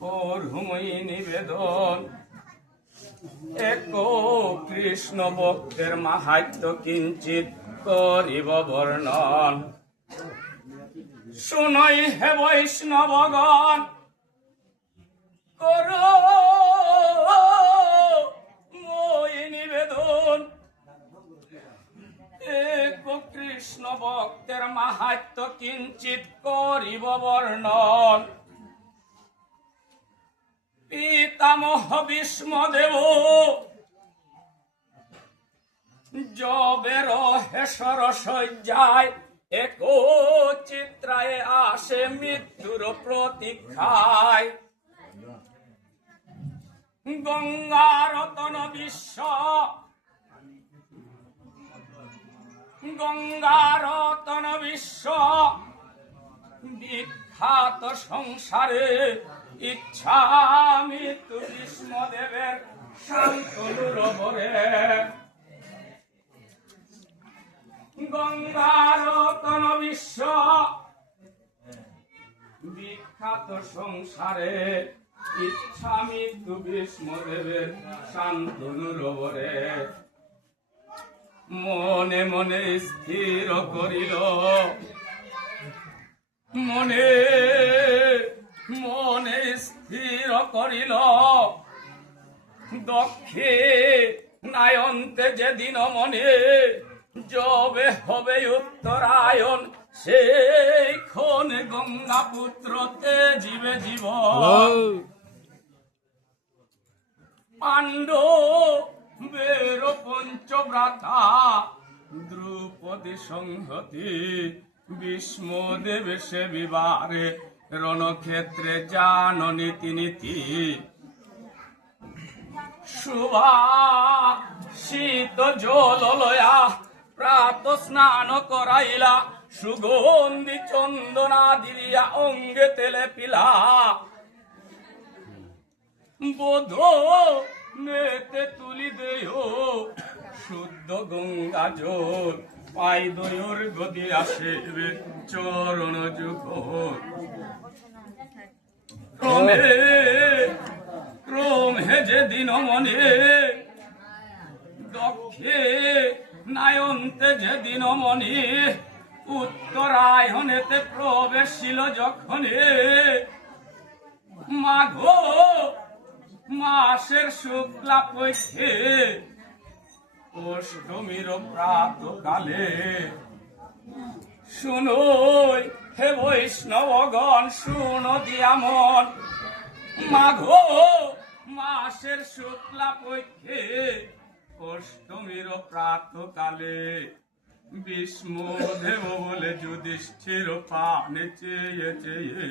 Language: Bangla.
করুমই নিবেদন এক কৃষ্ণ ভক্তের মাহাত্ম্য কিঞ্চিত করিব বর্ণন। শুনই হে বৈষ্ণবগণ, করো মই নিবেদন এক কৃষ্ণ ভক্তের মাহাত্ম্য কিঞ্চিত করিব বর্ণন। পিতামহ ভীষ্মদেব যবের হেসর শয্যায় এক চিত্রায় আসে মৃত্যুর প্রতীক্ষায়। গঙ্গারতন বিশ্ব বিখ্যাত সংসারে ইচ্ছা মৃত্যু ভীষ্মদেবের শান্তনুর ভরে। গঙ্গারতন বিশ্ব বিখ্যাত সংসারে ইচ্ছা মৃত্যু ভীষ্মদেবের শান্তনুর ভরে। মনে মনে স্থির করিল, মনে মনে স্থির করিল, দক্ষে নায়ন্তে যেদিন মনে যবে হবে উত্তরায়ণ, সেই ক্ষণে গঙ্গা পুত্রতে জীবে জীব। পাণ্ডবের পঞ্চভ্রাতা দ্রৌপদী সংহতি ভীষ্মদেব সে বিবারে রণক্ষেত্রে জানো নীতি নীতি। সুবাসিত জল লয়া প্রাত স্নান করাইলা, সুগন্ধি চন্দনা দিলিয়া অঙ্গে তেলে পিলা। বোধ নেতে তুলি দেয় শুদ্ধ গঙ্গা জল, পাই দয়র গদি আসিবে চরণ যুগ। ক্রমে ক্রমে যেদিন মনে দক্ষে নায়ন্তে যেদিন মনে উত্তরায়ণেতে প্রবেশিল যখনে, মাঘ মাসের শুক্লা পক্ষে অষ্টমীর প্রাতকালে। শুনোই হে বৈষ্ণবগণ, শুনো দিয়া মন, মাঘ মাসের শুক্লা পক্ষে অষ্টমীর প্রাতকালে ভীষ্মদেব বলে যুধিষ্ঠির পানে চেয়ে চেয়ে